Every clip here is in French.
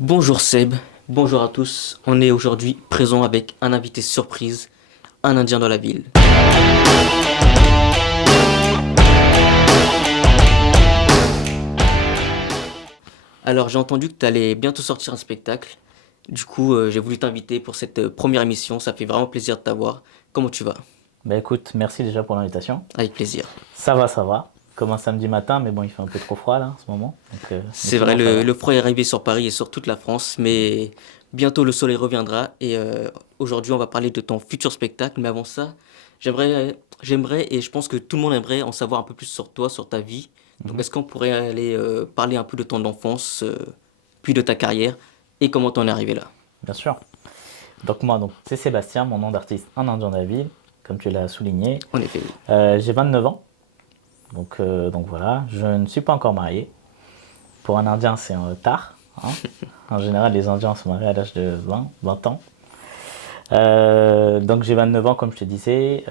Bonjour Seb, bonjour à tous. On est aujourd'hui présent avec un invité surprise, un Indien dans la ville. Alors j'ai entendu que tu allais bientôt sortir un spectacle. Du coup, j'ai voulu t'inviter pour cette première émission. Ça fait vraiment plaisir de t'avoir. Comment tu vas? Bah écoute, merci déjà pour l'invitation. Avec plaisir. Ça va, ça va. Comme un samedi matin, mais bon, il fait un peu trop froid là en ce moment. Mais C'est vrai, sinon, ça le, va. le froid est arrivé sur Paris et sur toute la France, mais bientôt le soleil reviendra. Et aujourd'hui, on va parler de ton futur spectacle. Mais avant ça, j'aimerais, et je pense que tout le monde aimerait en savoir un peu plus sur toi, sur ta vie. Donc, Mhm. est-ce qu'on pourrait aller parler un peu de ton enfance, puis de ta carrière, et comment t'en es arrivé là? Bien sûr. Donc moi, c'est Sébastien, mon nom d'artiste, un Indien de la ville, comme tu l'as souligné. En effet, oui. J'ai 29 ans, donc voilà. Je ne suis pas encore marié. Pour un Indien, c'est tard, hein. En général, les Indiens se marient à l'âge de 20 ans. Donc j'ai 29 ans, comme je te disais.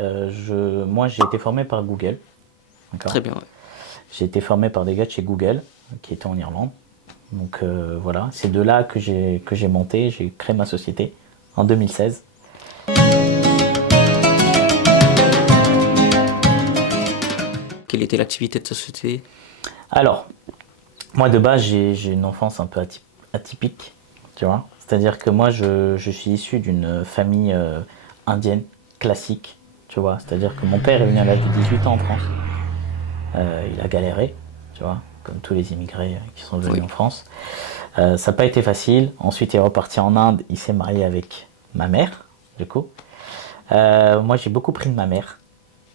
Moi, j'ai été formé par Google. D'accord. Très bien, ouais. J'ai été formé par des gars de chez Google, qui étaient en Irlande. Voilà, c'est de là que j'ai monté, j'ai créé ma société en 2016. Quelle était l'activité de ta société? Alors, moi de base, j'ai une enfance un peu atypique, tu vois. C'est-à-dire que moi, je suis issu d'une famille indienne classique, tu vois. C'est-à-dire que mon père est venu à l'âge de 18 ans en France. Il a galéré, tu vois, comme tous les immigrés qui sont venus Oui. en France. Ça n'a pas été facile. Ensuite, il est reparti en Inde. Il s'est marié avec ma mère, du coup. Moi, j'ai beaucoup pris de ma mère,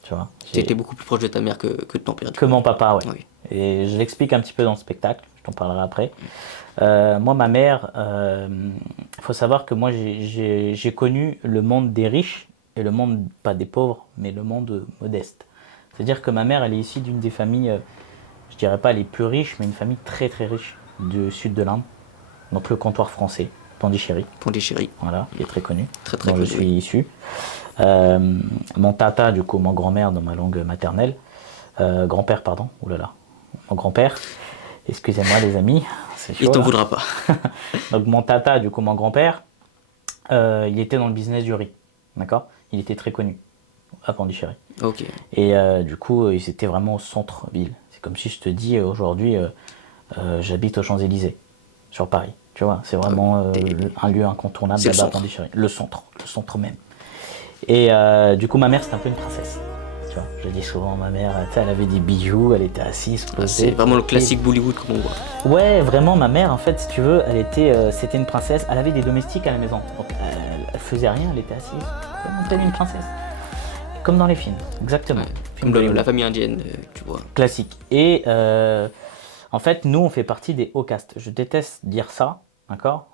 tu vois. Tu étais beaucoup plus proche de ta mère que de ton père, du Que coup. mon papa, ouais. Oui. Et je l'explique un petit peu dans le spectacle. Je t'en parlerai après. Moi, ma mère, il faut savoir que moi, j'ai connu le monde des riches et le monde, pas des pauvres, mais le monde modeste. C'est-à-dire que ma mère, elle est issue d'une des familles, je dirais pas les plus riches, mais une famille très très riche du sud de l'Inde. Donc le comptoir français, Pondichéry, Pondichéry, voilà, qui est très connu, très très dont je connu, suis oui. issu. Mon tata, du coup, mon grand-mère dans ma langue maternelle, grand-père, pardon, oulala, mon grand-père, excusez-moi les amis, c'est Il chaud t'en là. voudra pas. Donc mon tata, du coup, mon grand-père, il était dans le business du riz, d'accord. Il était très connu à Pondichéry. Ok. Et du coup, ils étaient vraiment au centre-ville. C'est comme si je te dis aujourd'hui, j'habite aux Champs-Élysées, sur Paris. Tu vois, c'est Ah oui. vraiment T'es- un lieu incontournable C'est le là-bas à centre. Pondichéry. Le centre même. Et du coup, ma mère, c'était un peu une princesse. Tu vois, je dis souvent, ma mère, tu sais, elle avait des bijoux, elle était assise, Ah, c'est posée, vraiment le tranquille. classique Bollywood comme on voit. Ouais, vraiment, ma mère, en fait, si tu veux, c'était une princesse. Elle avait des domestiques à la maison. Donc, elle faisait rien, elle était assise. Comme telle une princesse. Comme dans les films, exactement. Ouais. Film Comme la Bollywood. famille indienne, tu vois. Classique. Et en fait, nous, on fait partie des hauts castes. Je déteste dire ça, d'accord.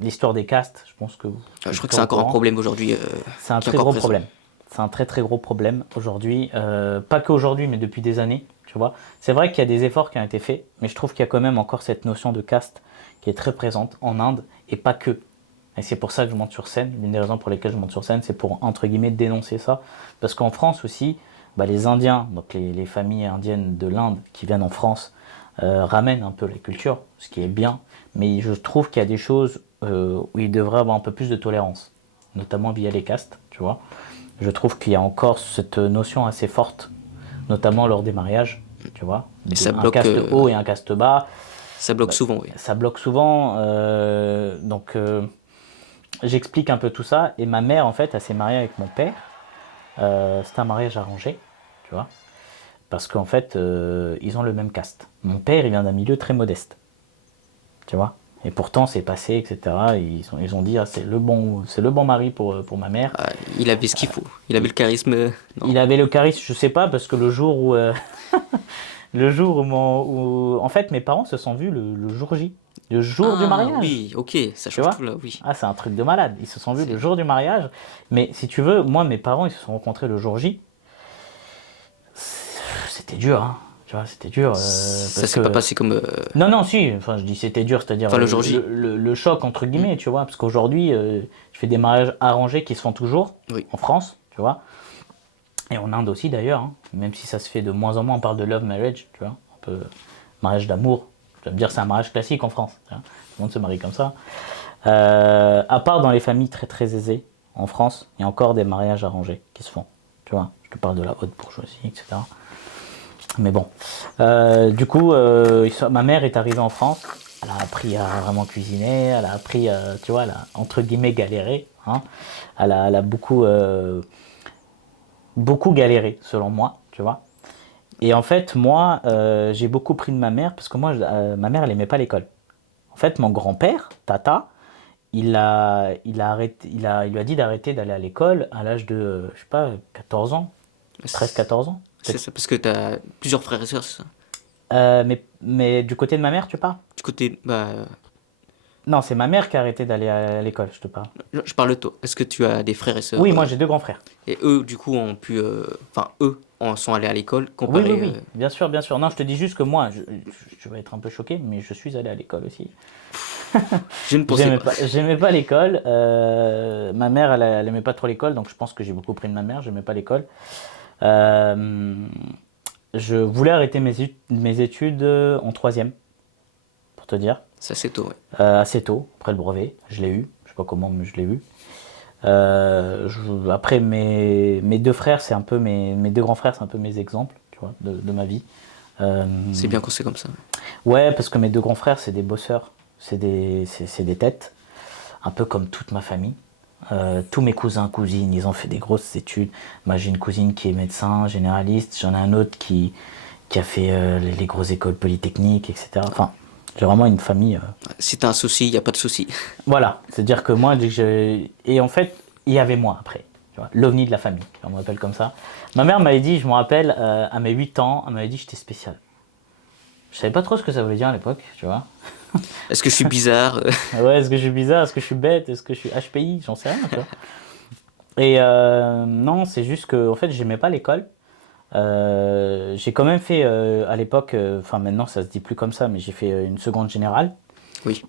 L'histoire des castes, je pense que Ah, tu je crois que es c'est au encore un courant. problème aujourd'hui C'est un qui est très encore gros présent. problème. C'est un très très gros problème aujourd'hui. Pas qu'aujourd'hui, mais depuis des années. Tu vois. C'est vrai qu'il y a des efforts qui ont été faits, mais je trouve qu'il y a quand même encore cette notion de caste qui est très présente en Inde et pas que. Et c'est pour ça que je monte sur scène. L'une des raisons pour lesquelles je monte sur scène, c'est pour entre guillemets dénoncer ça. Parce qu'en France aussi, bah, les Indiens, donc les familles indiennes de l'Inde qui viennent en France, ramènent un peu la culture, ce qui est bien. Mais je trouve qu'il y a des choses où il devrait avoir un peu plus de tolérance, notamment via les castes, tu vois. Je trouve qu'il y a encore cette notion assez forte, notamment lors des mariages, tu vois. Et ça Un bloque, caste haut et un caste bas, ça bloque bah, souvent, oui. ça bloque souvent. J'explique un peu tout ça. Et ma mère, en fait, elle s'est mariée avec mon père. C'était un mariage arrangé, tu vois. Parce qu'en fait, ils ont le même caste. Mon père, il vient d'un milieu très modeste, tu vois. Et pourtant, c'est passé, etc. Ils ont dit, ah, c'est le bon mari pour ma mère. Ah, il avait ce qu'il faut. Il avait le charisme. Non. Il avait le charisme, je sais pas, parce que en fait, mes parents se sont vus le jour J, le jour du Ah mariage, oui, ok, ça tu change tout vois. là, oui. Ah, c'est un truc de malade. Ils se sont vus le C'est- jour du mariage. Mais si tu veux, moi, mes parents, ils se sont rencontrés le jour J. C'était dur, hein. Tu vois, c'était dur. Ça Parce s'est pas que. passé comme. Non, non, si. Enfin, je dis c'était dur, c'est-à-dire Enfin, le jour J. le choc, entre Hmm. guillemets, tu vois. Parce qu'aujourd'hui, je fais des mariages arrangés qui se font toujours Oui. en France, tu vois. Et en Inde aussi, d'ailleurs. Hein. Même si ça se fait de moins en moins, on parle de love marriage, tu vois. Un peu mariage d'amour, Je dois me dire, c'est un mariage classique en France. Tu vois. Tout le monde se marie comme ça. À part dans les familles très très aisées, en France, il y a encore des mariages arrangés qui se font. Tu vois, je te parle de la haute bourgeoisie, etc. Mais bon. Du coup, ma mère est arrivée en France. Elle a appris à vraiment cuisiner. Elle a appris, tu vois, elle a entre guillemets galéré. Hein. Elle a beaucoup galéré, selon moi, tu vois. Et en fait, moi, j'ai beaucoup pris de ma mère parce que moi, ma mère, elle aimait pas l'école. En fait, mon grand-père, Tata, il lui a dit d'arrêter d'aller à l'école à l'âge de, je sais pas, 14 ans, 13-14 ans. C'est ça, parce que t'as plusieurs frères et sœurs, c'est ça? Mais du côté de ma mère, tu parles? Du côté, bah, Non, c'est ma mère qui a arrêté d'aller à l'école, je te parle. je parle de toi. Est-ce que tu as des frères et sœurs Oui, moi j'ai deux grands frères. et eux, du coup, ont pu, enfin, eux, sont allés à l'école Oui, oui, comparé. oui, bien sûr, bien sûr. Non, je te dis juste que moi, je vais être un peu choqué, mais je suis allé à l'école aussi. Je ne pensais pas. J'aimais pas l'école. Ma mère, elle aimait pas trop l'école, donc je pense que j'ai beaucoup pris de ma mère. J'aimais pas l'école. Euh, je voulais arrêter mes études en troisième, pour te dire. Ça, c'est tôt, ouais. Assez tôt, après le brevet. Je l'ai eu. Je sais pas comment, mais je l'ai eu. Après, mes deux frères, c'est un peu mes deux grands frères, c'est un peu mes exemples, tu vois, de ma vie. Euh, C'est bien quand c'est comme ça. ouais, parce que mes deux grands frères, c'est des bosseurs, c'est des têtes, un peu comme toute ma famille. Tous mes cousins, cousines, ils ont fait des grosses études. Moi, j'ai une cousine qui est médecin, généraliste. J'en ai un autre qui a fait les grosses écoles polytechniques, etc. Enfin, j'ai vraiment une famille. Si t'as un souci, il n'y a pas de souci. Voilà, c'est-à-dire que moi, dès que et en fait, il y avait moi après, tu vois, l'ovni de la famille, on m'appelle comme ça. Ma mère m'avait dit, je me rappelle, à mes 8 ans, elle m'avait dit que j'étais spécial. Je savais pas trop ce que ça voulait dire à l'époque, tu vois. Est-ce que je suis bizarre? Ouais, est-ce que je suis bizarre, est-ce que je suis bête, est-ce que je suis HPI, j'en sais rien, tu vois. Et non, c'est juste que, en fait, j'aimais pas l'école. J'ai quand même fait à l'époque, enfin maintenant ça se dit plus comme ça, mais j'ai fait une seconde générale. Oui,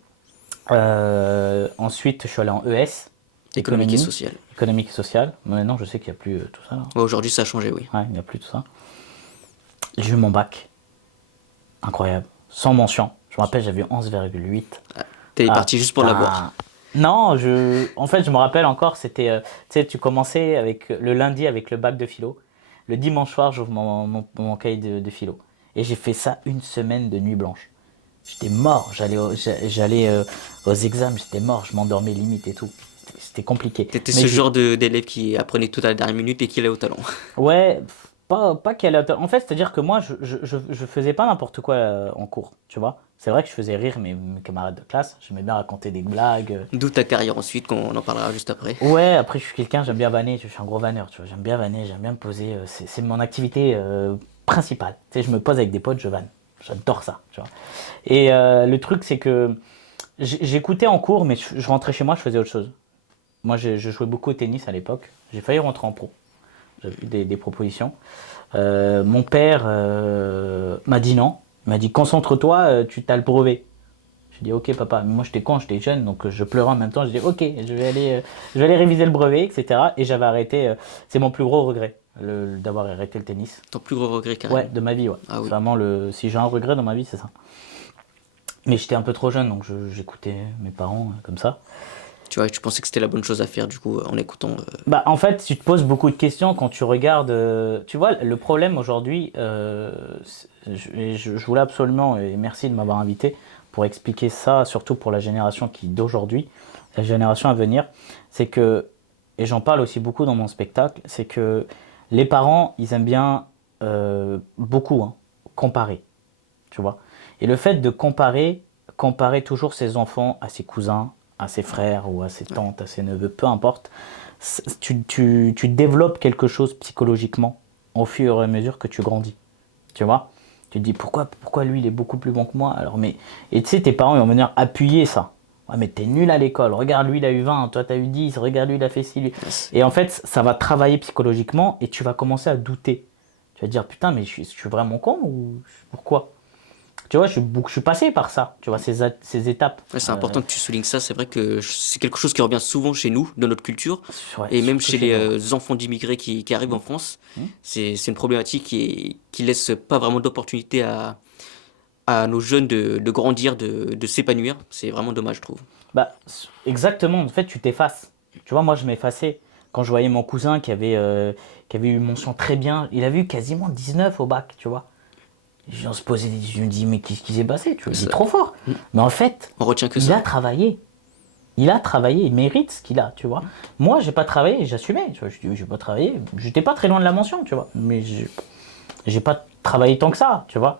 Ensuite, je suis allé en ES, économique et économie, social. économique et sociale. Mais maintenant, je sais qu'il n'y a plus tout ça. Là. Ouais, aujourd'hui, ça a changé, oui. Ouais, il n'y a plus tout ça. J'ai eu mon bac. Incroyable. Sans mention. Je me rappelle, j'avais eu 11,8. T'es Ah, parti juste pour l'avoir. putain. Non, en fait, je me rappelle encore, c'était, tu sais, tu commençais avec le lundi avec le bac de philo. Le dimanche soir, j'ouvre mon cahier de philo. Et j'ai fait ça une semaine de nuit blanche. J'étais mort, j'allais aux examens, j'étais mort, je m'endormais limite et tout. C'était compliqué. T'étais Mais ce genre d'élève qui apprenait tout à la dernière minute et qui allait au talent. ouais, pas qu'elle a... En fait, c'est-à-dire que moi, je faisais pas n'importe quoi en cours, tu vois. C'est vrai que je faisais rire mes camarades de classe, j'aimais bien raconter des blagues. D'où ta carrière ensuite, qu'on en parlera juste après. Ouais, après, je suis quelqu'un, j'aime bien vanner, je suis un gros vanneur, tu vois. J'aime bien vanner, j'aime bien me poser. C'est mon activité principale. Tu sais, je me pose avec des potes, je vanne. J'adore ça, tu vois. Et le truc, c'est que j'écoutais en cours, mais je rentrais chez moi, je faisais autre chose. Moi, je jouais beaucoup au tennis à l'époque. J'ai failli rentrer en pro. J'avais eu des propositions. Mon père m'a dit non. Il m'a dit concentre-toi, tu as le brevet. J'ai dit ok papa. Mais moi j'étais con, j'étais jeune, donc je pleurais en même temps. J'ai dit ok, je vais aller réviser le brevet, etc. Et j'avais arrêté. C'est mon plus gros regret, d'avoir arrêté le tennis. Ton plus gros regret, Ouais, carrément. de ma vie, ouais. Ah C'est oui. vraiment si j'ai un regret dans ma vie, c'est ça. Mais j'étais un peu trop jeune, donc j'écoutais mes parents comme ça. Tu vois, tu pensais que c'était la bonne chose à faire, du coup, en écoutant. Bah, en fait, tu te poses beaucoup de questions quand tu regardes. Tu vois, le problème aujourd'hui, je voulais absolument, et merci de m'avoir invité, pour expliquer ça, surtout pour la génération d'aujourd'hui, la génération à venir, c'est que, et j'en parle aussi beaucoup dans mon spectacle, c'est que les parents, ils aiment bien beaucoup hein, comparer, tu vois. Et le fait de comparer toujours ses enfants à ses cousins, à ses frères ou à ses tantes, à ses neveux, peu importe, tu développes quelque chose psychologiquement au fur et à mesure que tu grandis. Tu vois? Tu te dis pourquoi lui il est beaucoup plus bon que moi alors mais et tu sais tes parents ils vont venir appuyer ça. Ouais, mais t'es nul à l'école, regarde lui il a eu 20, toi t'as eu 10, regarde lui il a fait ci lui. Et en fait ça va travailler psychologiquement et tu vas commencer à douter. Tu vas te dire putain mais je suis vraiment con ou pourquoi? Tu vois, je suis passé par ça, tu vois, ces étapes. Ouais, c'est important que tu soulignes ça. C'est vrai que c'est quelque chose qui revient souvent chez nous, dans notre culture, Ouais, et même surtout chez chez les nous. enfants d'immigrés qui arrivent en France. Hmm. C'est une problématique qui laisse pas vraiment d'opportunité à nos jeunes de grandir, de s'épanouir. C'est vraiment dommage, je trouve. Bah, exactement, en fait, tu t'effaces. Tu vois, moi, je m'effaçais. Quand je voyais mon cousin qui avait eu mention très bien, il avait eu quasiment 19 au bac, tu vois. On se posait, je me dis, mais qu'est-ce qui s'est passé? Tu vois, il est Ça- trop fort. Mais en fait, on retient que il ça. a travaillé. Il mérite ce qu'il a, tu vois. Moi, j'ai pas travaillé, j'assumais. Tu vois, je dis, j'ai pas travaillé. J'étais pas très loin de la mention, tu vois. Mais j'ai pas travaillé tant que ça, tu vois.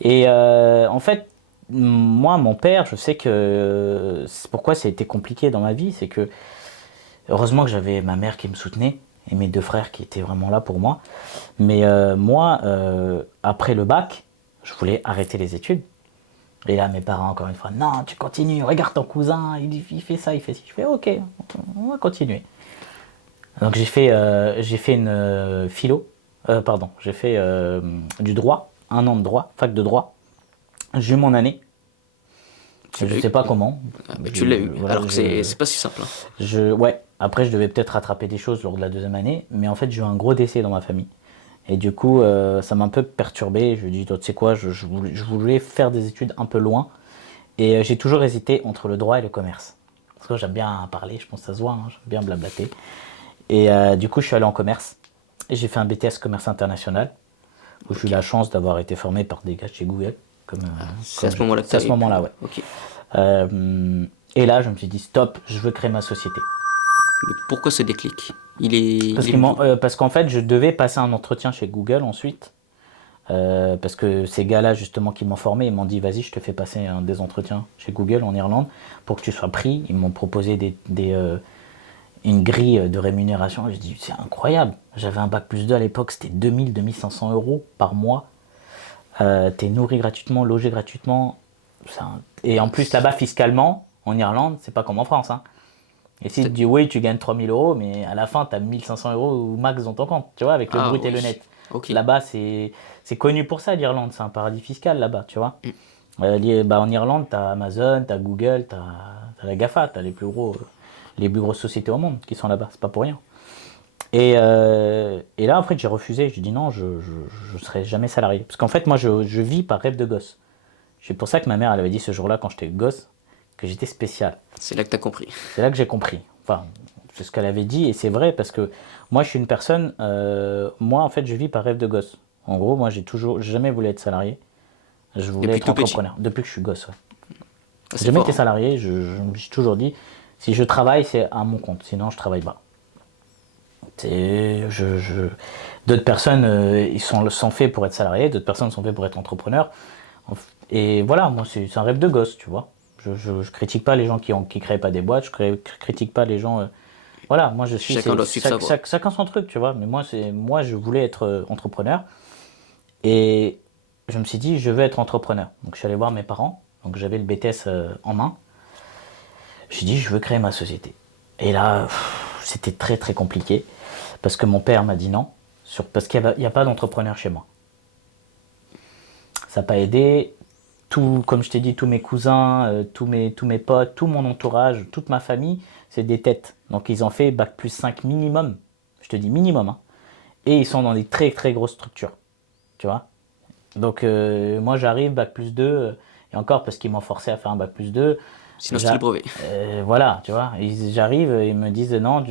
Et en fait, moi, mon père, je sais que c'est pourquoi ça a été compliqué dans ma vie, c'est que heureusement que j'avais ma mère qui me soutenait et mes deux frères qui étaient vraiment là pour moi. Mais moi, après le bac, je voulais arrêter les études. Et là, mes parents, encore une fois, non, tu continues, regarde ton cousin, il fait ça, il fait ci. Je fais, ok, on va continuer. Donc j'ai fait une philo, pardon, j'ai fait du droit, un an de droit, fac de droit. J'ai eu mon année, Tu je l'as eu. sais pas comment. Ah, mais tu l'as eu. Voilà, Alors que c'est pas si simple, hein. ouais. Après, je devais peut-être rattraper des choses lors de la deuxième année, mais en fait, j'ai eu un gros décès dans ma famille. Et du coup, ça m'a un peu perturbé. Je me dis, toi, tu sais quoi, je voulais faire des études un peu loin. Et j'ai toujours hésité entre le droit et le commerce. Parce que j'aime bien parler, je pense que ça se voit, hein, j'aime bien blablater. Et du coup, je suis allé en commerce. Et j'ai fait un BTS commerce international, où j'ai eu Ok. la chance d'avoir été formé par des gars de chez Google. C'est à ce moment-là que C'est à ce t'avais pu. moment-là, ouais. Ok. Et là, je me suis dit, stop, je veux créer ma société. Mais pourquoi ce déclic? Il Parce est venu d'où? parce qu'en fait, je devais passer un entretien chez Google ensuite. Parce que ces gars-là, justement, qui m'ont formé, ils m'ont dit, vas-y, je te fais passer des entretiens chez Google en Irlande pour que tu sois pris. Ils m'ont proposé une grille de rémunération. Je dis, c'est incroyable. J'avais un bac plus 2 à l'époque, c'était 2 500 euros par mois. T'es nourri gratuitement, logé gratuitement. Et en Ah, plus, là-bas, fiscalement, en Irlande, c'est pas comme en France, hein. Et si tu dis oui, tu gagnes 3 000 euros, mais à la fin, tu as 1 500 euros au max dans ton compte, tu vois, avec le ah brut et le oui. net. Ok. Là-bas, c'est connu pour ça, l'Irlande. C'est un paradis fiscal, là-bas, tu vois. Mm. Bah, en Irlande, tu as Amazon, tu as Google, tu as la GAFA, tu as les plus grosses sociétés au monde qui sont là-bas. C'est pas pour rien. Et là, après, j'ai refusé. J'ai dit non, je serai jamais salarié. Parce qu'en fait, moi, je vis par rêve de gosse. C'est pour ça que ma mère, elle avait dit ce jour-là, quand j'étais gosse, que j'étais spécial. C'est là que t'as compris. C'est là que j'ai compris. Enfin, c'est ce qu'elle avait dit et c'est vrai parce que moi, je suis une personne. Moi, en fait, je vis par rêve de gosse. En gros, moi, j'ai jamais voulu être salarié. Je voulais Depuis être tout petit. entrepreneur depuis que je suis gosse. Ouais. Ah, J'ai c'est jamais fort, été hein. salarié. Je me suis toujours dit, si je travaille, c'est à mon compte. Sinon, je travaille pas. C'est, D'autres personnes, sont faits pour être salariés. D'autres personnes sont faits pour être entrepreneurs. Et voilà, moi, c'est un rêve de gosse, tu vois. Je critique pas les gens qui créent pas des boîtes. Critique pas les gens. Voilà, moi je suis, Chacun doit suivre sa voie. chacun son truc, tu vois. Mais moi je voulais être entrepreneur et je me suis dit, je veux être entrepreneur. Donc je suis allé voir mes parents, donc j'avais le BTS en main. J'ai dit, je veux créer ma société. Et là, c'était très très compliqué parce que mon père m'a dit non, parce qu'il n'y a pas d'entrepreneur chez moi. Ça n'a pas aidé. Tout, comme je t'ai dit, tous mes cousins, tous mes potes, tout mon entourage, toute ma famille, c'est des têtes. Donc ils ont fait bac plus 5 minimum. Je te dis minimum, hein. Et ils sont dans des très très grosses structures. Tu vois. Donc moi j'arrive, bac plus 2 et encore parce qu'ils m'ont forcé à faire un bac plus 2. Sinon, c'était le brevet. Voilà, tu vois. J'arrive, ils me disent non,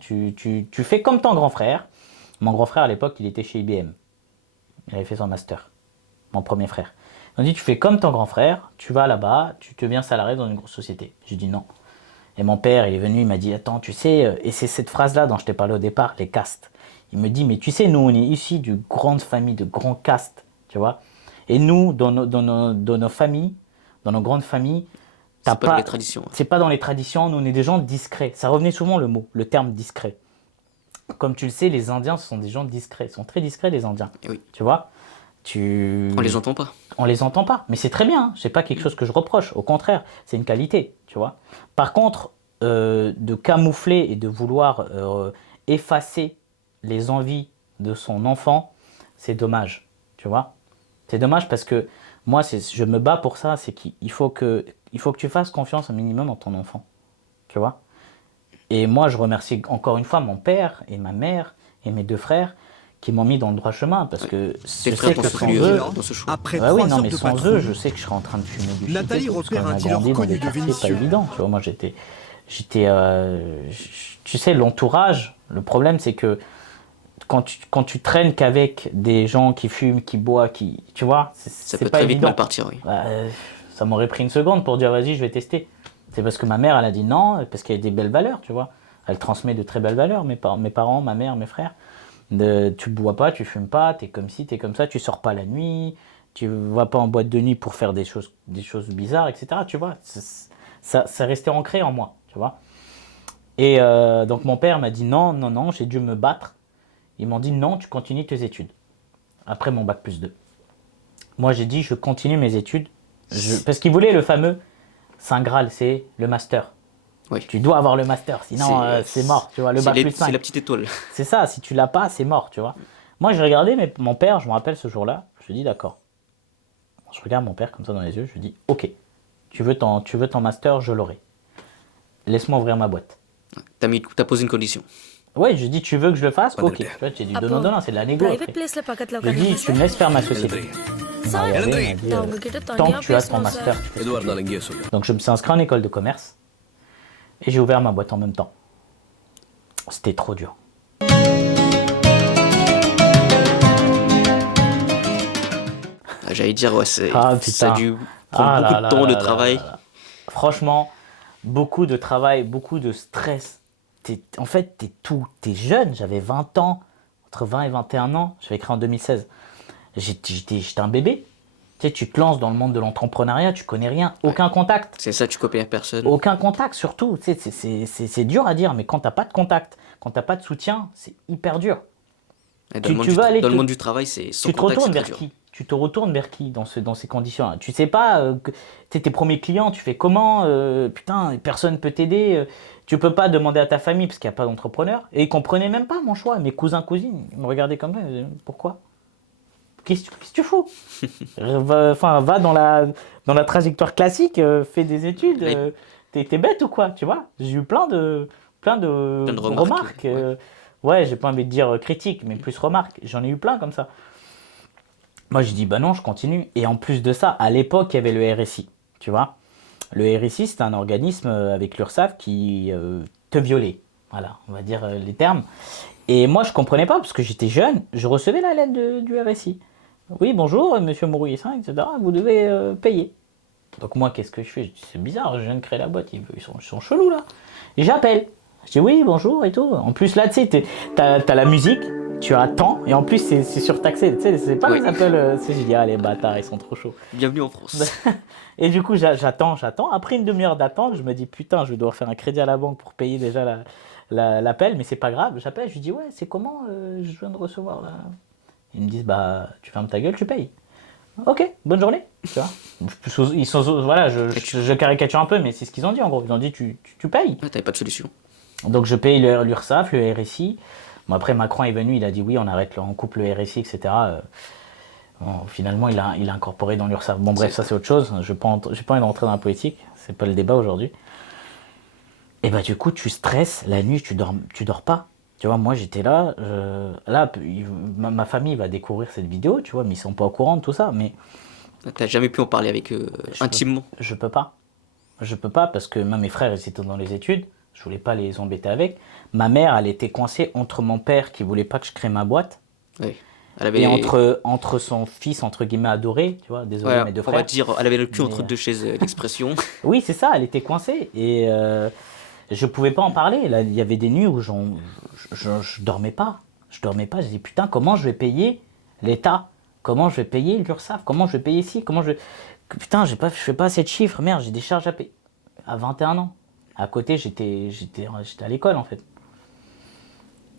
tu fais comme ton grand frère. Mon grand frère à l'époque, il était chez IBM. Il avait fait son master. Mon premier frère. Ils m'ont dit, tu fais comme ton grand frère, tu vas là-bas, tu deviens salarié dans une grosse société. J'ai dit non. Et mon père, il est venu, il m'a dit, attends, tu sais, et c'est cette phrase-là dont je t'ai parlé au départ, les castes. Il me dit, mais tu sais, nous, on est issus d'une grande famille, de grands castes, tu vois. Et nous, dans nos familles, dans nos grandes familles, t'as C'est pas dans les pas, traditions, hein. c'est pas dans les traditions, nous, on est des gens discrets. Ça revenait souvent le mot, le terme discret. Comme tu le sais, les Indiens, ce sont des gens discrets. Ils sont très discrets, les Indiens. Et oui. Tu vois, On les entend pas. on les entend pas, mais c'est très bien, hein. C'est pas quelque chose que je reproche, au contraire, c'est une qualité, tu vois. Par contre, de camoufler et de vouloir effacer les envies de son enfant, c'est dommage, tu vois. C'est dommage parce que moi, je me bats pour ça, c'est il faut que tu fasses confiance un minimum en ton enfant, tu vois. Et moi, je remercie encore une fois mon père et ma mère et mes deux frères qui m'ont mis dans le droit chemin parce Ouais. que Tes je frères sais t'ont que sans soutenu eux, dans ce choix. Après bah oui, 3 non, heures mais de sans eux, patrouille, je sais que je serais en train de fumer du shit et Nathalie tout, parce repère qu'on un a dealer grandi dans connu des de quartiers pas Vénissieux. évidents. Tu vois, moi, tu sais, l'entourage. Le problème, c'est que quand tu traînes qu'avec des gens qui fument, qui boivent, tu vois, Ça c'est peut pas très vite mal évident. partir, oui. Bah, ça m'aurait pris une seconde pour dire vas-y, je vais tester. C'est parce que ma mère, elle a dit non, parce qu'il y a des belles valeurs, tu vois. Elle transmet de très belles valeurs, mes parents, ma mère, mes frères. Tu bois pas, tu fumes pas, t'es comme ci, t'es comme ça, tu sors pas la nuit, tu vas pas en boîte de nuit pour faire des choses bizarres, etc. Tu vois, ça restait ancré en moi, tu vois. Et donc mon père m'a dit non, non, non, j'ai dû me battre. Ils m'ont dit non, tu continues tes études. Après mon bac plus 2. Moi j'ai dit je continue mes études. Parce qu'ils voulaient le fameux Saint Graal, c'est le master. Oui. Tu dois avoir le master, sinon c'est mort, tu vois, le bac plus C'est 5. la petite étoile. C'est ça, si tu l'as pas, c'est mort, tu vois. Moi, j'ai regardé mon père, je me rappelle ce jour-là, je lui dis d'accord. Je regarde mon père comme ça dans les yeux, je lui dis ok, tu veux ton master, je l'aurai. Laisse-moi ouvrir ma boîte. T'as posé une condition. Ouais, je lui dis tu veux que je le fasse, ok. Padre. Tu vois, j'ai dit அப்போ donnant, c'est de la négo private après. placeல பக்கத்துல Je lui dis tu me laisses faire ma société. Il m'a regardé, il m'a dit, நான் உங்ககிட்ட tant தனியா que tu as ton பேசணும் master, sir tu fais ce que எதுவாக tu veux. இருந்தாலும் இங்கேயே சொல்லு. Donc je me suis inscrit en école de commerce et j'ai ouvert ma boîte en même temps. C'était trop dur. J'allais dire, ouais, Ah ça a putain. dû prendre Ah beaucoup là de là temps là de là travail. là là. Franchement, beaucoup de travail, beaucoup de stress. En fait, t'es jeune, j'avais 20 ans, entre 20 et 21 ans, j'avais créé en 2016. J'étais un bébé. Tu sais, tu te lances dans le monde de l'entrepreneuriat, tu connais rien, aucun contact. C'est ça, tu copies à personne. Aucun contact surtout. Tu sais, c'est dur à dire, mais quand t'as pas de contact, quand t'as pas de soutien, c'est hyper dur. Et tu vas aller dans le te- monde du travail, c'est sans Tu te contact, c'est retournes très vers dur. qui? Tu te retournes vers qui dans ces conditions-là? Tu sais pas, tu sais, tes premiers clients, tu fais comment? Putain, personne peut t'aider. Tu peux pas demander à ta famille parce qu'il n'y a pas d'entrepreneur. Et ils comprenaient même pas mon choix. Mes cousins, cousines, ils me regardaient comme ça. Ils me disaient, pourquoi? Qu'est-ce que tu fous? Va dans la trajectoire classique, fais des études. T'es bête ou quoi? Tu vois? J'ai eu plein de Plein de remarques, remarques. Ouais, j'ai pas envie de dire critiques, mais plus remarques. J'en ai eu plein comme ça. Moi, j'ai dit, bah non, je continue. Et en plus de ça, à l'époque, il y avait le RSI. Tu vois? Le RSI, c'est un organisme avec l'URSSAF qui te violait. Voilà, on va dire les termes. Et moi, je comprenais pas parce que j'étais jeune. Je recevais la lettre du RSI. Oui, bonjour, monsieur Mourouillissin, etc. Vous devez payer. Donc moi, qu'est-ce que je fais? Je dis, c'est bizarre, je viens de créer la boîte. Ils sont chelous là. Et j'appelle. Je dis oui, bonjour et tout. En plus, là, tu sais, t'as la musique, tu attends, et en plus, c'est surtaxé. Tu sais, c'est pas Oui. les appels. Je dis, ah, les bâtards, ils sont trop chauds. Bienvenue en France. Et du coup, j'attends. Après une demi-heure d'attente, je me dis, putain, je vais devoir faire un crédit à la banque pour payer déjà l'appel, mais c'est pas grave. J'appelle, je lui dis, ouais, c'est comment je viens de recevoir là? Ils me disent, bah, tu fermes ta gueule, tu payes. Ok, bonne journée. Tu vois, voilà, je caricature un peu, mais c'est ce qu'ils ont dit en gros. Ils ont dit, tu payes. Ah, t'avais pas de solution. Donc je paye l'URSSAF, le RSI. Bon, après Macron est venu, il a dit oui, on coupe le RSI, etc. Bon, finalement, il a incorporé dans l'URSSAF. Bon bref, ça c'est autre chose. Je n'ai pas envie d'entrer dans la politique, c'est pas le débat aujourd'hui. Et bah du coup, tu stresses, la nuit, tu dors pas. Tu vois, moi j'étais là, ma famille va découvrir cette vidéo, tu vois, mais ils sont pas au courant de tout ça. Mais T'as jamais pu en parler avec eux intimement. je peux pas. Je peux pas parce que même mes frères ils étaient dans les études, je voulais pas les embêter avec. Ma mère, elle était coincée entre mon père qui voulait pas que je crée ma boîte Oui. Elle avait, et entre son fils entre guillemets adoré, tu vois, désolé ouais, mes deux on va frères. dire, elle avait le cul entre Mais, deux chaises, l'expression. Oui, c'est ça, elle était coincée et je pouvais pas en parler. Là, il y avait des nuits où je dormais pas. Je dormais pas, j'ai dit putain, comment je vais payer l'État? Comment je vais payer l'URSSAF? Comment je vais payer ici? Putain, je fais pas assez de chiffres, merde, j'ai des charges à payer. À 21 ans. À côté, j'étais à l'école en fait.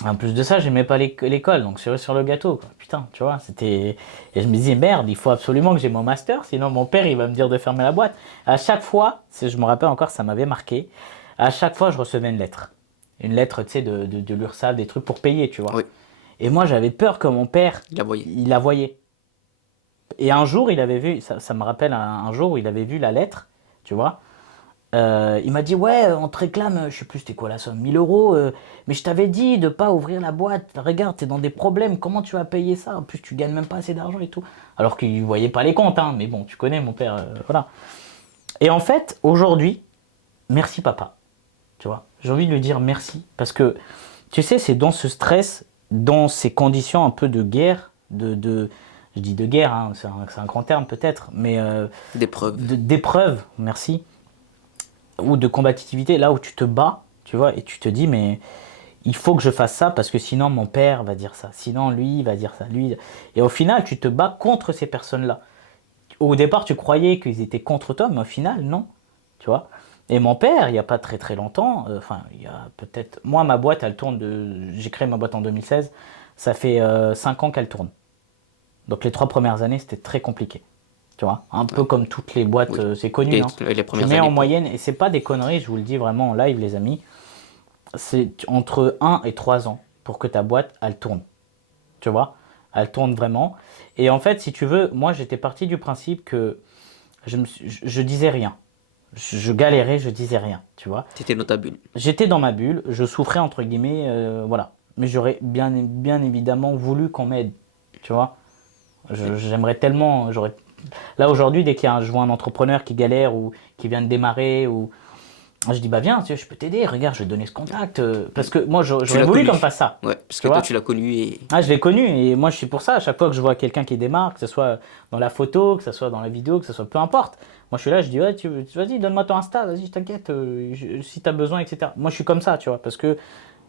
En plus de ça, j'aimais pas l'école, donc sur le gâteau, quoi. Putain, tu vois, c'était... Et je me disais, merde, il faut absolument que j'ai mon master, sinon mon père, il va me dire de fermer la boîte. À chaque fois, je me rappelle encore, ça m'avait marqué, à chaque fois, je recevais une lettre. Une lettre, tu sais, de l'URSSAF, des trucs pour payer, tu vois. Oui. Et moi, j'avais peur que mon père, Il la voyait. il la voyait. Et un jour, il avait vu, ça me rappelle un jour où il avait vu la lettre, tu vois. Il m'a dit, ouais, on te réclame, je sais plus c'était quoi la somme, 1000 euros, mais je t'avais dit de pas ouvrir la boîte. Regarde, t'es dans des problèmes, comment tu vas payer ça? En plus, tu gagnes même pas assez d'argent et tout. Alors qu'il voyait pas les comptes, hein, mais bon, tu connais mon père, voilà. Et en fait, aujourd'hui, merci papa, tu vois. J'ai envie de lui dire merci, parce que, tu sais, c'est dans ce stress, dans ces conditions un peu de guerre, je dis de guerre, hein, c'est un grand terme peut-être, mais D'épreuve. d'épreuve, merci, ou de combativité, là où tu te bats, tu vois, et tu te dis, mais il faut que je fasse ça parce que sinon mon père va dire ça, sinon lui va dire ça, lui. Et au final, tu te bats contre ces personnes-là. Au départ, tu croyais qu'ils étaient contre toi, mais au final, non, tu vois. Et mon père, il n'y a pas très très longtemps, enfin, il y a peut-être. Moi, ma boîte, elle tourne de. J'ai créé ma boîte en 2016, ça fait 5 ans qu'elle tourne. Donc les 3 premières années, c'était très compliqué. Tu vois, un peu Ouais. comme toutes les boîtes, Oui. c'est connu, hein. Les Tu premières mets années en pour. moyenne, et c'est pas des conneries, je vous le dis vraiment en live, les amis, c'est entre 1 et 3 ans pour que ta boîte, elle tourne. Tu vois, elle tourne vraiment. Et en fait, si tu veux, moi, j'étais parti du principe que je disais rien. Je galérais, je disais rien, tu vois. T'étais dans ta bulle. J'étais dans ma bulle, je souffrais, entre guillemets, voilà. Mais j'aurais bien évidemment voulu qu'on m'aide, tu vois. J'aimerais tellement, là aujourd'hui, dès je vois un entrepreneur qui galère ou qui vient de démarrer, ou je dis, bah viens, tu sais, je peux t'aider, regarde, je vais te donner ce contact. Parce que moi, Tu j'aurais l'as voulu connu. qu'on me fasse ça, Ouais, parce tu que toi, vois. tu l'as connu et. Ah, je l'ai connu, et moi je suis pour ça. À chaque fois que je vois quelqu'un qui démarre, que ce soit dans la photo, que ce soit dans la vidéo, que ce soit peu importe. Moi je suis là, je dis, ouais, vas-y, donne-moi ton Insta, vas-y, je t'inquiète, si t'as besoin, etc. Moi je suis comme ça, tu vois, parce que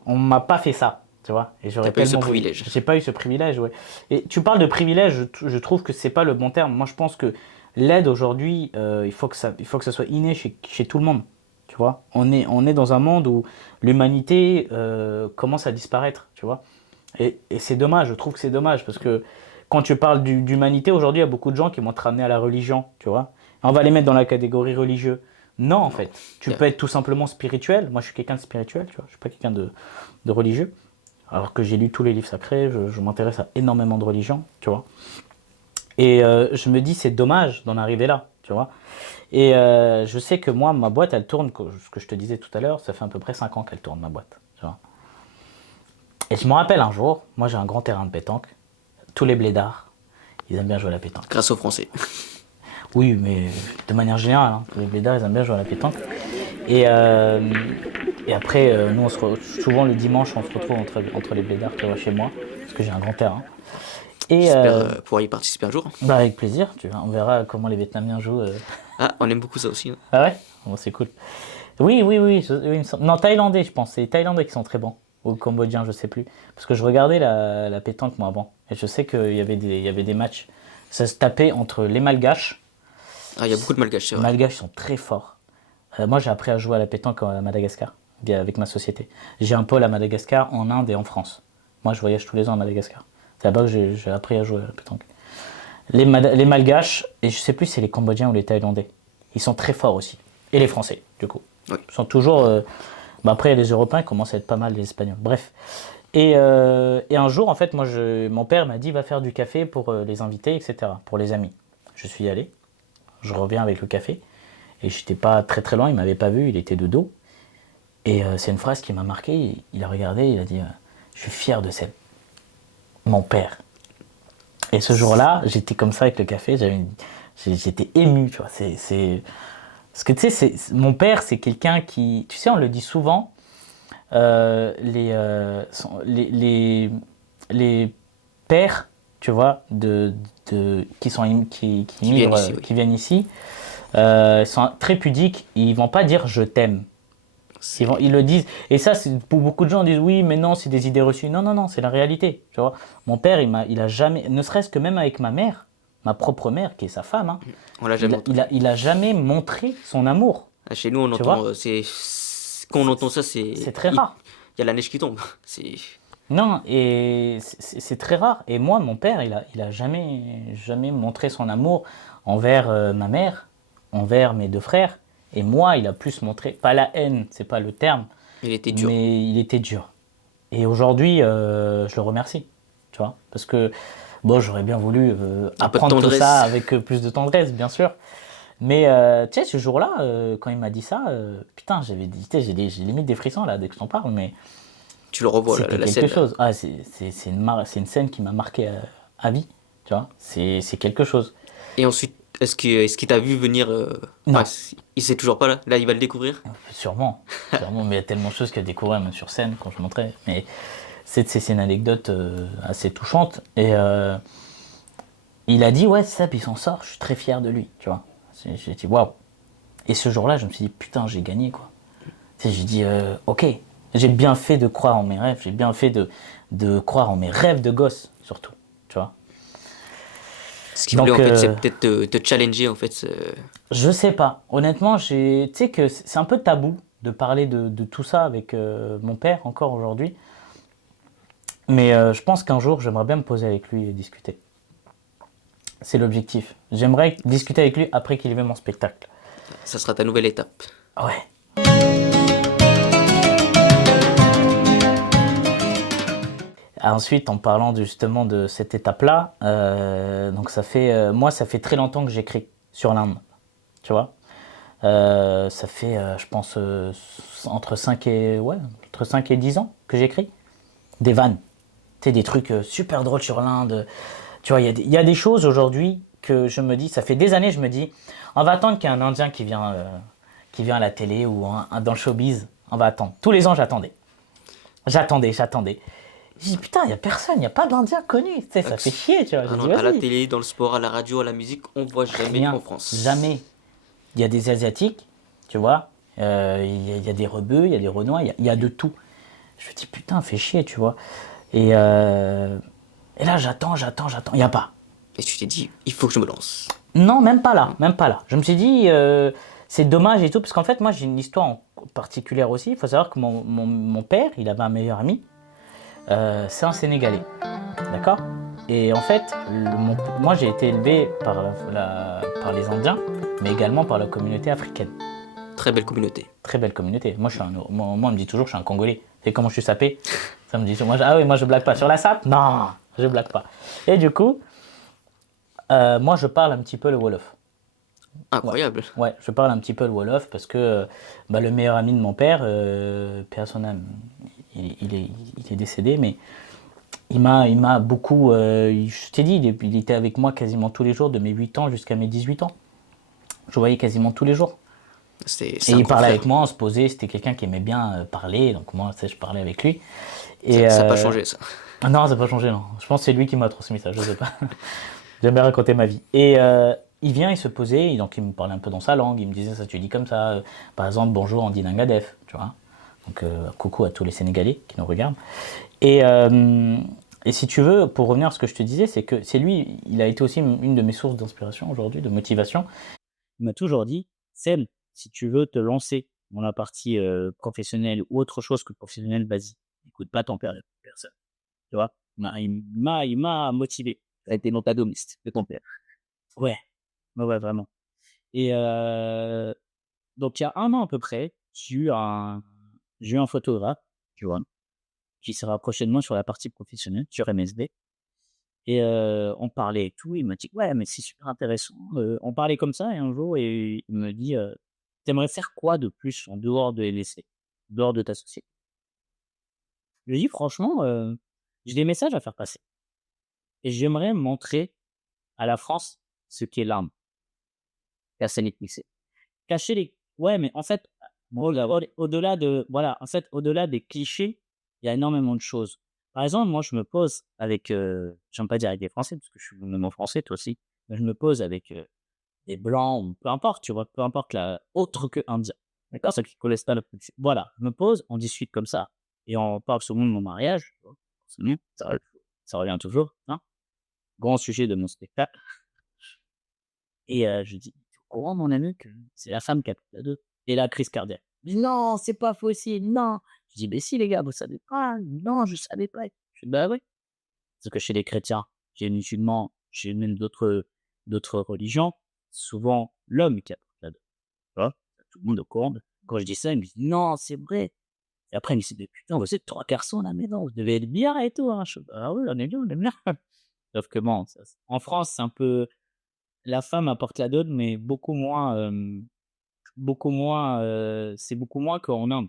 on m'a pas fait ça, tu vois, et T'as j'aurais pas eu ce tellement voulu. privilège. J'ai pas eu ce privilège, ouais. Et tu parles de privilège, je trouve que c'est pas le bon terme. Moi je pense que l'aide aujourd'hui, il faut que ça soit inné chez tout le monde. Tu vois, on est dans un monde où l'humanité commence à disparaître, tu vois. Et c'est dommage, je trouve que c'est dommage, parce que quand tu parles d'humanité, aujourd'hui, il y a beaucoup de gens qui vont te ramener à la religion, tu vois. Et on va les mettre dans la catégorie religieux. Non, en Non. fait. Tu Y a- peux être tout simplement spirituel. Moi, je suis quelqu'un de spirituel, tu vois. Je suis pas quelqu'un de religieux. Alors que j'ai lu tous les livres sacrés, je m'intéresse à énormément de religions, tu vois. Et je me dis, c'est dommage d'en arriver là, tu vois. Et je sais que moi, ma boîte, elle tourne, ce que je te disais tout à l'heure, ça fait à peu près 5 ans qu'elle tourne, ma boîte, tu vois. Et je me rappelle un jour, moi j'ai un grand terrain de pétanque, tous les blédards, ils aiment bien jouer à la pétanque. Grâce aux Français. Oui, mais de manière générale, hein, tous les blédards, ils aiment bien jouer à la pétanque. Et, et après, nous, souvent le dimanche, on se retrouve entre les blédards, tu vois, chez moi, parce que j'ai un grand terrain. Et J'espère pouvoir y participer un jour. bah, avec plaisir, on verra comment les Vietnamiens jouent. Ah, on aime beaucoup ça aussi, hein. Ah ouais? Bon, c'est cool. Oui, oui, oui, oui, il me semble. Non, thaïlandais, je pense. C'est les Thaïlandais qui sont très bons. Ou cambodgiens, je sais plus. Parce que je regardais la pétanque, moi, avant. Et je sais qu'il y avait des matchs. Ça se tapait entre les Malgaches. Ah, il y a beaucoup de malgaches, c'est Les vrai. Malgaches sont très forts. Moi, j'ai appris à jouer à la pétanque à Madagascar, avec ma société. J'ai un pôle à Madagascar, en Inde et en France. Moi, je voyage tous les ans à Madagascar. C'est là-bas que j'ai appris à jouer à la pétanque. Les Malgaches, et je sais plus si c'est les Cambodgiens ou les Thaïlandais, ils sont très forts aussi. Et les Français, du coup. Oui. Ils sont toujours. Bah après, les Européens commencent à être pas mal, les Espagnols. Bref. Et un jour, en fait, mon père m'a dit va faire du café pour les invités, etc., pour les amis. Je suis allé, je reviens avec le café, et j'étais pas très très loin, il m'avait pas vu, il était de dos. Et c'est une phrase qui m'a marqué. Il a regardé, il a dit je suis fier de Seb, mon père. Et ce jour-là, j'étais comme ça avec le café, j'étais ému, tu vois. Parce que tu sais, mon père, c'est quelqu'un qui, tu sais, on le dit souvent, les pères, tu vois, qui Qui viennent migrent, ici, oui. qui viennent ici, sont très pudiques. Ils vont pas dire je t'aime. C'est Ils le disent. Et ça, pour beaucoup de gens disent oui, mais non, c'est des idées reçues. Non, non, non, c'est la réalité. Tu vois, mon père, il a jamais, ne serait-ce que même avec ma mère, ma propre mère, qui est sa femme, hein, On l'a jamais entendu. il a jamais montré son amour. Ah, chez nous, on Tu entend. vois, Quand on entend ça, c'est très Il rare. y a la neige qui tombe. C'est. Non, et c'est très rare. Et moi, mon père, il a jamais montré son amour envers ma mère, envers mes deux frères. Et moi, il a plus montré, pas la haine, c'est pas le terme, Il était dur. mais il était dur. Et aujourd'hui, je le remercie, tu vois, parce que bon, j'aurais bien voulu Un peu de apprendre tout tendresse. ça avec plus de tendresse, bien sûr. Mais tu sais, ce jour-là, quand il m'a dit ça, putain, j'avais dit, tu sais, j'ai limite des frissons là dès que je t'en parle, mais Tu le revois, c'était la quelque scène, là. chose. Ah, c'est une scène qui m'a marqué à vie, tu vois. C'est quelque chose. Et ensuite, est-ce qu'il t'a vu venir enfin, Non, il sait toujours pas là. Là, il va le découvrir. sûrement, sûrement, mais il y a tellement de choses qu'à découvrir même sur scène quand je montrais. Mais c'est une anecdote assez touchante. Et il a dit, ouais, c'est ça, puis il s'en sort, je suis très fier de lui, tu vois. J'ai dit, waouh. Et ce jour-là, je me suis dit, putain, j'ai gagné, quoi. Tu sais, j'ai dit, ok, j'ai bien fait de croire en mes rêves, j'ai bien fait de croire en mes rêves de gosse, surtout, tu vois. Ce qu'il voulait, Donc, en fait, c'est peut-être te challenger, en fait. je sais pas. Honnêtement, tu sais que c'est un peu tabou de parler de tout ça avec mon père encore aujourd'hui. Mais je pense qu'un jour, j'aimerais bien me poser avec lui et discuter. C'est l'objectif. J'aimerais discuter avec lui après qu'il ait vu mon spectacle. Ça sera ta nouvelle étape. Ouais. Ensuite, en parlant justement de cette étape-là, donc moi, ça fait très longtemps que j'écris sur l'Inde, tu vois. Ça fait, je pense, entre 5 et 10 ans que j'écris. Des vannes, tu sais, des trucs super drôles sur l'Inde. Tu vois, il y a des choses aujourd'hui que je me dis, ça fait des années, je me dis, on va attendre qu'il y ait un Indien qui vient à la télé ou dans le showbiz. On va attendre. Tous les ans, j'attendais. J'attendais. J'ai dit, putain, il n'y a personne, il n'y a pas d'Indien connu. Tu sais, ça fait chier, tu vois. J'ai dit, À la vas-y. télé, dans le sport, à la radio, à la musique, on voit jamais en Rien. France. Jamais. Il y a des Asiatiques, tu vois. Il y a des Rebeux, il y a des Renois, il y a de tout. Je me dis, putain, fait chier, tu vois. Et là, j'attends. Il n'y a pas. Et tu t'es dit, il faut que je me lance. Non, même pas là, même pas là. Je me suis dit, c'est dommage et tout, parce qu'en fait, moi, j'ai une histoire particulière aussi. Il faut savoir que mon père, il avait un meilleur ami, c'est un Sénégalais, d'accord. Et en fait, moi, j'ai été élevé par les Indiens, mais également par la communauté africaine. Très belle communauté. Très belle communauté. Moi, on me dit toujours, je suis un Congolais. C'est comment je suis sapé. Ça me dit, ah oui, moi, je blague pas. Sur la sape, non, je blague pas. Et du coup, moi, je parle un petit peu le Wolof. Ouais. Incroyable. Ouais, je parle un petit peu le Wolof parce que le meilleur ami de mon père, paix à son âme, il est décédé, mais il m'a beaucoup. Je t'ai dit, il était avec moi quasiment tous les jours, de mes 8 ans jusqu'à mes 18 ans. Je le voyais quasiment tous les jours. C'est Et un il grand parlait frère. avec moi, on se posait, c'était quelqu'un qui aimait bien parler, donc moi, tu sais, je parlais avec lui. Et Ça n'a pas changé, ça. non, ça n'a pas changé, non. Je pense que c'est lui qui m'a transmis ça, je sais pas. J'aime bien raconter ma vie. Et il vient, il se posait, donc il me parlait un peu dans sa langue, il me disait ça, tu dis comme ça. Par exemple, bonjour, on dit Nangadef, tu vois. Donc coucou à tous les Sénégalais qui nous regardent. Et, euh, et si tu veux, pour revenir à ce que je te disais, c'est que c'est lui, il a été aussi une de mes sources d'inspiration aujourd'hui, de motivation. Il m'a toujours dit, Sam, si tu veux te lancer dans la partie professionnelle ou autre chose que professionnelle, vas-y. Écoute pas ton père, personne. Tu vois, il m'a motivé. Ça a été l'antagoniste de ton père. Ouais, ouais, ouais, vraiment. Et donc il y a un an à peu près, j'ai eu un photographe, tu vois, qui sera prochainement sur la partie professionnelle, sur MSB. Et on parlait et tout. Il m'a dit: «Ouais, mais c'est super intéressant». On parlait comme ça et un jour, il me dit: «Tu faire quoi de plus en dehors de LSC, en dehors de ta société?» Je lui ai dit: «Franchement, j'ai des messages à faire passer et j'aimerais montrer à la France ce qu'est l'arme, Personne n'est fixé. cacher les». Ouais, mais en fait, au-delà de voilà, en fait, au-delà des clichés, il y a énormément de choses. Par exemple, moi, je me pose avec, j'aime pas dire avec des Français parce que je suis même français, toi aussi, mais je me pose avec, des blancs ou peu importe, tu vois? Peu importe la autre que indien. D'accord? Ceux qui connaissent pas le principe. Voilà, je me pose, on discute comme ça et on parle souvent de mon mariage, tu vois? Forcément, ça revient toujours, hein? Grand sujet de mon spectacle et je dis: «Tu es au courant mon ami que c'est la femme qui a pris la 2?» Et là, crise cardiaque. Il dit: «Non, c'est pas possible, non!» Je dis: «Beh si les gars, vous savez pas?» «Non, je savais pas». Je fais: «Bah ouais». Parce que chez les chrétiens, chez les musulmans, chez même d'autres religions, souvent l'homme qui a pris la 2. Tu vois? Tout le monde est au courant de quand je dis ça, il me dit: «Non, c'est vrai». Et après il me dit: «Mais putain, vous êtes 3 garçons à la maison, vous devez être bien et tout, hein». Je fais: «Ah oui, on est bien, on est bien». Sauf que bon, ça en France, c'est un peu la femme apporte la dot, mais beaucoup moins, c'est beaucoup moins qu'en Inde.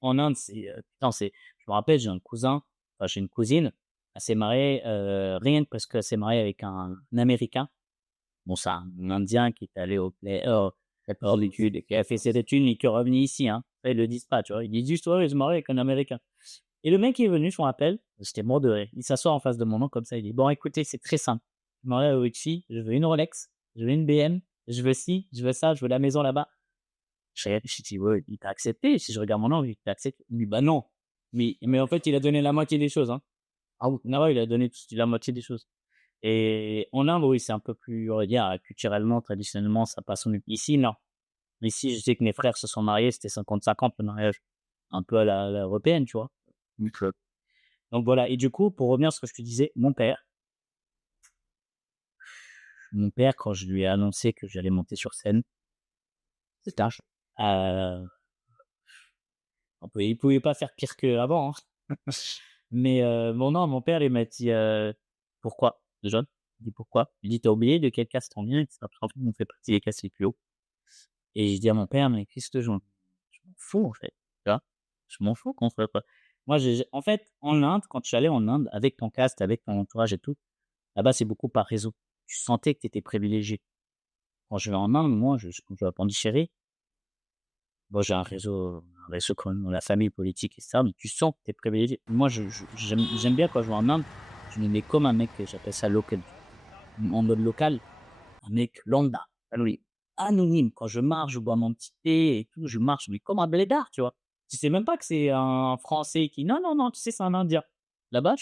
En Inde, putain, je me rappelle, j'ai un cousin, enfin, j'ai une cousine, elle s'est mariée, rien que parce qu'elle s'est mariée avec un Américain. Bon, c'est un Indien qui est allé hors d'études et qui a fait ses études et qui est revenu ici, hein. Ça, ils le disent pas, tu vois? Ils disent juste: «Ouais, il se marie avec un Américain» et le mec est venu, je me rappelle, j'étais mort de rire. Il s'assoit en face de mon oncle comme ça, il dit: «Bon, écoutez, c'est très simple. Je me marie avec une fille, je veux une Rolex, je veux une BM, je veux ci, je veux ça, je veux la maison là-bas». J'ai dit: «Ouais, il t'a accepté?» Si je regarde mon oncle, «Il t'a accepté?» Il me dit: «Bah non». Mais en fait, il a donné la moitié des choses, hein. Ah oui? Non, ouais, il a donné la moitié des choses. Et en Inde, oui, c'est un peu plus, on va dire, culturellement, traditionnellement, ça passe mieux. Ici, non. Ici, je sais que mes frères se sont mariés, c'était 50-50 le mariage, un peu à la européenne, tu vois? Donc voilà et du coup, pour revenir à ce que je te disais, mon père, quand je lui ai annoncé que j'allais monter sur scène, c'est tâche, heu, il pouvait pas faire pire qu'avant, hein. Mais bon, non, mon père, il m'a dit: «Pourquoi?» Déjà, il dit: «Pourquoi?» Il dit: «Tu oublié de quelle caste on vient?» Et cetera. Parce qu'en fait, on fait partie des castes les plus hauts. Et je dis à mon père: «Mais qu'est-ce que je m'en fous, en fait», tu vois? Je m'en fous qu'on soit pas moi, j'ai en fait, en Inde, quand je suis allé en Inde avec ton caste, avec ton entourage et tout, là-bas, c'est beaucoup par réseau. Tu sentais que tu étais privilégié. Quand je vais en Inde, moi, quand je vais à Pondichéry, bon, j'ai un réseau quand même dans la famille politique et cetera, mais tu sens que tu es privilégié. Moi, j'aime bien quand je vais en Inde, je me mets comme un mec, j'appelle ça local, en mode local. Un mec lambda, anonyme. Anonyme. Quand je marche, je bois mon petit thé et tout, je marche, mais comme un blédard, tu vois? Tu sais même pas que c'est un Français qui non, non, non, tu sais, c'est un Indien. Là-bas,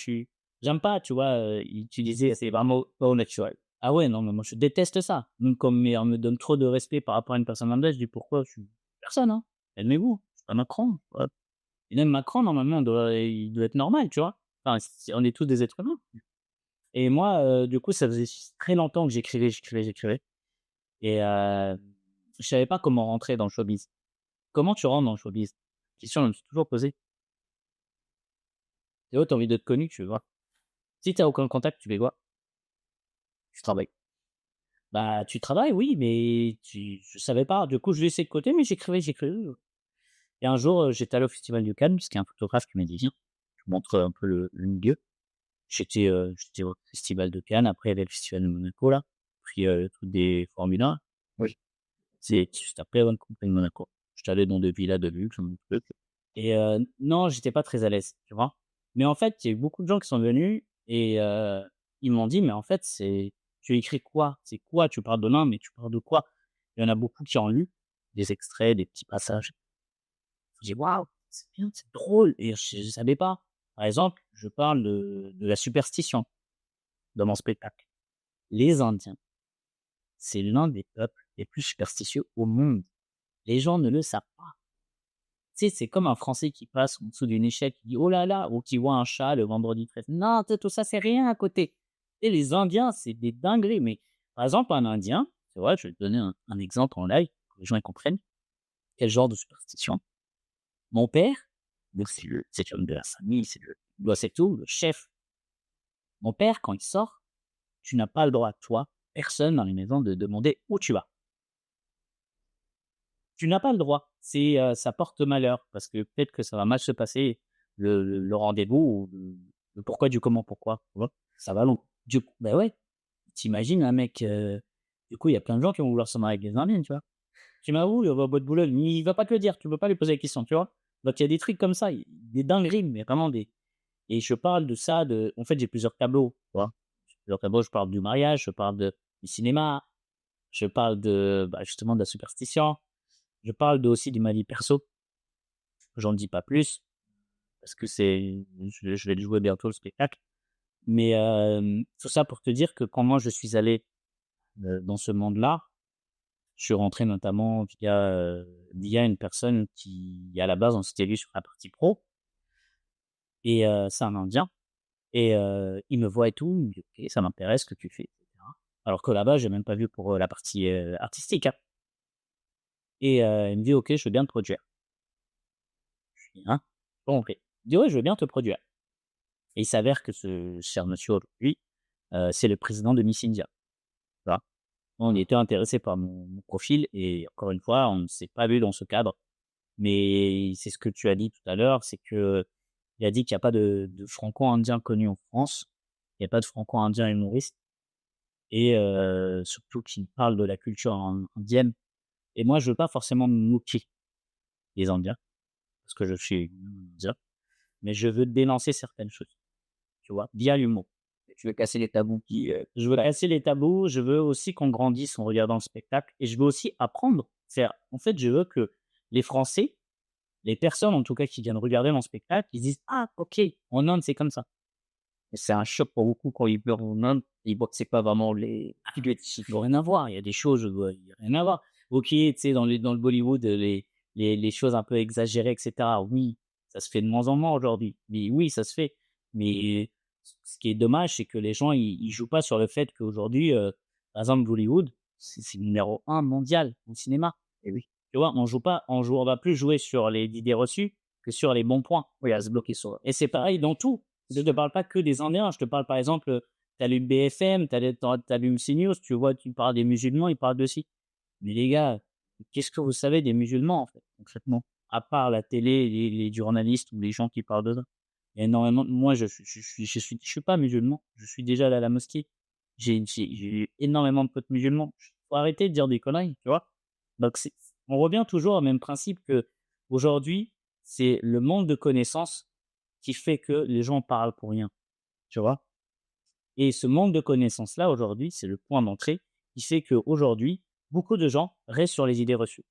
j'aime pas, tu vois, utiliser c'est vraiment au naturel. Ah ouais, non, mais moi, je déteste ça. Même comme on me donne trop de respect par rapport à une personne lambda, je dis: «Pourquoi? Je suis personne, hein. Calmez-vous, c'est pas Macron». Ouais. Et même Macron, normalement, il doit être normal, tu vois? Enfin, on est tous des êtres humains. Et moi, du coup, ça faisait très longtemps que j'écrivais. Et je savais pas comment rentrer dans le showbiz. Comment tu rentres dans le showbiz? Question que je me suis toujours posée. C'est vrai, tu as envie d'être connu, tu fais quoi? Si tu as aucun contact, tu fais quoi? Tu travailles. Bah, tu travailles, oui, mais je savais pas. Du coup, je laissais de côté, mais j'écrivais. Et un jour, j'étais allé au festival de Cannes, parce qu'il y a un photographe qui m'a dit: «Viens, je te montre un peu le milieu». J'étais au festival de Cannes, après il y avait le festival de Monaco là, puis, le truc des Formule 1. Oui. C'est juste après One Company Monaco. J'étais allé dans des villas de luxe, un truc et non, j'étais pas très à l'aise, tu vois? Mais en fait, il y a eu beaucoup de gens qui sont venus et ils m'ont dit: «Mais en fait, tu écris quoi? C'est quoi? Tu parles de l'Inde, mais tu parles de quoi?» Il y en a beaucoup qui ont lu des extraits, des petits passages. J'ai dit: «Waouh, c'est bien, c'est drôle» et je savais pas. Par exemple, je parle de la superstition dans mon spectacle. Les Indiens, c'est l'un des peuples les plus superstitieux au monde. Les gens ne le savent pas. Tu sais, c'est comme un Français qui passe en dessous d'une échelle, qui dit: «Oh là là!» ou qui voit un chat le vendredi 13. Non, tu tout ça, c'est rien à côté. Et les Indiens, c'est des dingueries. Mais par exemple, un Indien, c'est vrai, je vais te donner un exemple en live, pour que les gens ils comprennent quel genre de superstition. Mon père, donc c'est l'homme de la famille, c'est tout, le chef. Mon père, quand il sort, tu n'as pas le droit, toi, personne dans les maisons, de demander où tu vas. Tu n'as pas le droit. Ça porte malheur parce que peut-être que ça va mal se passer le rendez-vous ou le pourquoi du comment pourquoi, tu vois? Ça va long. Du coup bah, ouais, tu un mec, du coup, il y a plein de gens qui vont vouloir se marier avec des Indiennes, tu vois? «Tu vas où?» «Il va au bois de Boulogne». Mais il va pas te le dire, tu peux pas lui poser la question, tu vois? Donc il y a des trucs comme ça, des dingueries, mais vraiment des et je parle de ça en fait, j'ai plusieurs tableaux, tu vois? J'ai plusieurs tableaux, je parle du mariage, je parle du cinéma, je parle bah, justement de la superstition. Je parle de aussi de ma vie perso, j'en dis pas plus parce que je vais le jouer bientôt le spectacle. Mais, tout ça pour te dire que quand moi je suis allé, dans ce monde-là, je suis rentré notamment via une personne qui à la base on s'était vu sur la partie pro et c'est un Indien et il me voit et tout, il me dit: «OK, ça m'intéresse ce que tu fais» et cetera. Alors que là-bas, j'ai même pas vu pour, la partie, artistique, hein et il me dit: «OK, je veux bien te produire». Je dis: «Hein? J'ai pas compris». Il dit: «Ouais, je veux bien te produire». Et il s'avère que ce cher monsieur aujourd'hui, c'est le président de Miss India, tu vois? On était intéressé par mon profil et encore une fois, on ne s'est pas vu dans ce cadre. Mais c'est ce que tu as dit tout à l'heure, c'est que il a dit qu'il y a pas de franco-indien connu en France. Il y a pas de franco-indien humoriste et surtout qu'il parle de la culture indienne et moi, je veux pas forcément me moquer des Indiens parce que je suis indien, mais je veux dénoncer certaines choses, tu vois? Via l'humour. Tu veux casser les tabous Je veux casser les tabous, je veux aussi qu'on grandisse en regardant le spectacle et je veux aussi apprendre. En fait, je veux que les Français, les personnes en tout cas qui viennent regarder mon spectacle, ils disent: «Ah OK, en Inde, c'est comme ça». et c'est un choc pour beaucoup quand ils pleurent en Inde, ils voient que c'est pas vraiment les Ça n'a rien à voir, il y a des choses, il y a rien à voir. OK, tu sais, dans le Bollywood, les choses un peu exagérées et cetera, oui, ça se fait de moins en moins aujourd'hui. Mais oui, ça se fait. Mais ce qui est dommage, c'est que les gens, ils jouent pas sur le fait qu'aujourd'hui, par exemple, Bollywood, c'est numéro un mondial au cinéma. et oui. Tu vois? On va plus jouer sur les idées reçues que sur les bons points. Oui, à se bloquer sur Et c'est pareil dans tout. Je te parle pas que des Indiens, je te parle par exemple, tu allumes BFM, tu allumes CNews, tu vois, tu parles des musulmans, ils parlent de ci. Mais les gars, qu'est-ce que vous savez des musulmans en fait, concrètement? À part la télé, les journalistes ou les gens qui parlent de ça. Il y a énormément moi je suis pas musulman, je suis déjà allé à la mosquée. J'ai eu énormément de potes musulmans. Faut arrêter de dire des conneries, tu vois? Donc on revient toujours au même principe qu'aujourd'hui, c'est le manque de connaissances qui fait que les gens parlent pour rien, tu vois? Et ce manque de connaissances-là, aujourd'hui, c'est le point d'entrée qui fait qu'aujourd'hui, beaucoup de gens restent sur les idées reçues,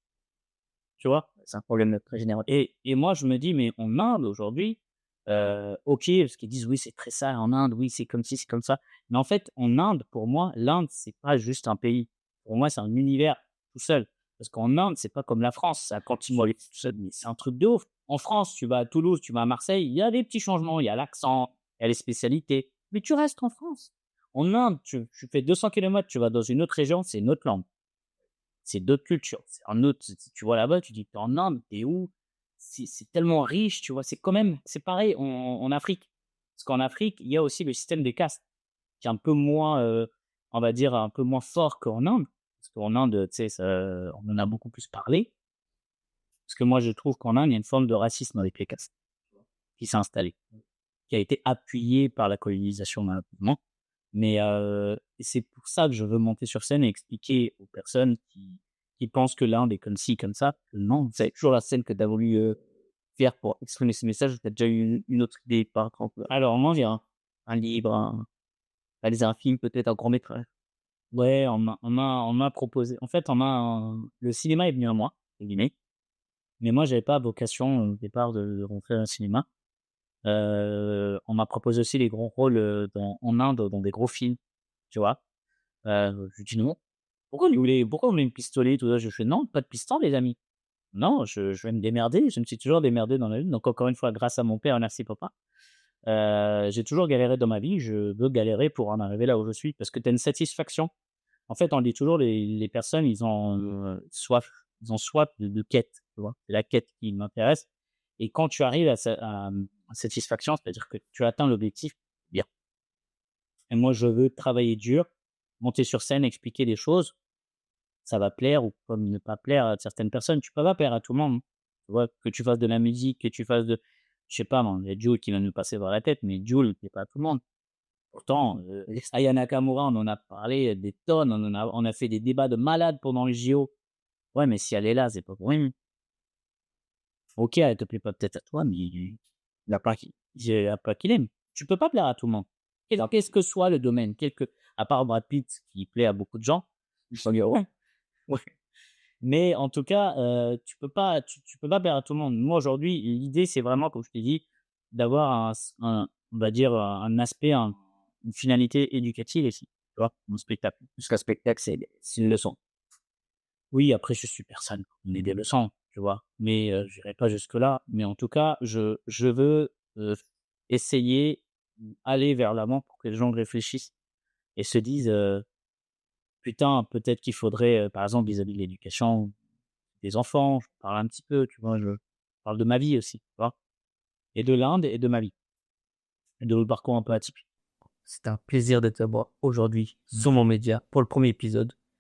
tu vois? c'est un problème très général. Et moi, je me dis: «Mais en Inde, aujourd'hui, OK», parce qu'ils disent: «Oui, c'est très ça en Inde, oui, c'est comme ci, c'est comme ça». Mais en fait, en Inde, pour moi, l'Inde, c'est pas juste un pays. Pour moi, c'est un univers tout seul. Parce qu'en Inde, c'est pas comme la France, ça continue tout seul, mais c'est un truc de ouf. En France, tu vas à Toulouse, tu vas à Marseille, il y a des petits changements, il y a l'accent, il y a les spécialités, mais tu restes en France. En Inde, tu fais 200 kilomètres, tu vas dans une autre région, c'est une autre langue. C'est d'autres cultures, c'est un autre tu vois là-bas, tu dis: «Tu es en Inde, tu es où?» C'est tellement riche, tu vois? C'est quand même c'est pareil en Afrique. Parce qu'en Afrique, il y a aussi le système des castes qui est un peu moins, on va dire, un peu moins fort qu'en Inde. Parce qu'en Inde, tu sais, ça on en a beaucoup plus parlé. Parce que moi, je trouve qu'en Inde, il y a une forme de racisme avec les castes qui s'est installée, qui a été appuyée par la colonisation malheureusement. Mais c'est pour ça que je veux monter sur scène et expliquer aux personnes qui pensent que l'Inde est comme ci, comme ça, que non, C'est toujours la scène que tu as voulu, faire pour exprimer ce message ou tu as déjà eu une autre idée par exemple? alors moi, j'ai un livre, Réaliser un film peut-être, un court métrage? ouais, on m'a proposé en fait, on m'a le cinéma est venu à moi, entre guillemets, mais moi, j'avais pas vocation, au départ de rentrer dans le cinéma. On m'a proposé aussi les grands rôles, en Inde, dans des gros films, tu vois? Je dis: «Non». Pourquoi vous voulez me pistoler tout ça? Je fais: «Non, pas de piston les amis. Non, je vais me démerder». Je me suis toujours démerdé dans la vie, donc encore une fois, grâce à mon père, merci papa. J'ai toujours galéré dans ma vie, je veux galérer pour en arriver là où je suis parce que tu as une satisfaction. En fait, on dit toujours les personnes, ils ont soif de quête, tu vois? C'est la quête qui m'intéresse et quand tu arrives à satisfaction, c'est-à-dire que tu atteins l'objectif, bien. Et moi, je veux travailler dur, monter sur scène, expliquer des choses. Ça va plaire ou comme ne pas plaire à certaines personnes. Tu peux pas plaire à tout le monde, hein. Tu vois? Que tu fasses de la musique, que tu fasses je sais pas moi, il y a Jul qui va nous passer par la tête, mais Jul, il plaît pas à tout le monde. Pourtant, Aya Nakamura, on en a parlé des tonnes, on a fait des débats de malades pendant les JO. Ouais, mais si elle est là, c'est pas pour rien. OK, elle te plaît pas peut-être à toi, mais il y a pas qu'il aime. Tu peux pas plaire à tout le monde. Qu'est-ce que soit le domaine, à part Brad Pitt qui plaît à beaucoup de gens, Du sang euro? ouais. Mais en tout cas, tu peux pas plaire à tout le monde. Moi, aujourd'hui, l'idée, c'est vraiment, comme je t'ai dit, d'avoir on va dire, un aspect, une finalité éducative ici, tu vois? Mon spectacle. Parce qu'un spectacle, c'est une leçon. Oui, après, je suis personne pour donner des leçons, tu vois? Mais, j'irai pas jusque-là. Mais en tout cas, je veux, essayer, aller vers l'avant pour que les gens réfléchissent et se disent, «Putain, peut-être qu'il faudrait», par exemple, vis-à-vis de l'éducation des enfants, je parle un petit peu, tu vois? Je parle de ma vie aussi, tu vois? Et de l'Inde et de ma vie et de mon parcours un peu atypique. C'était un plaisir d'être à moi aujourd'hui sur mon média pour le premier épisode.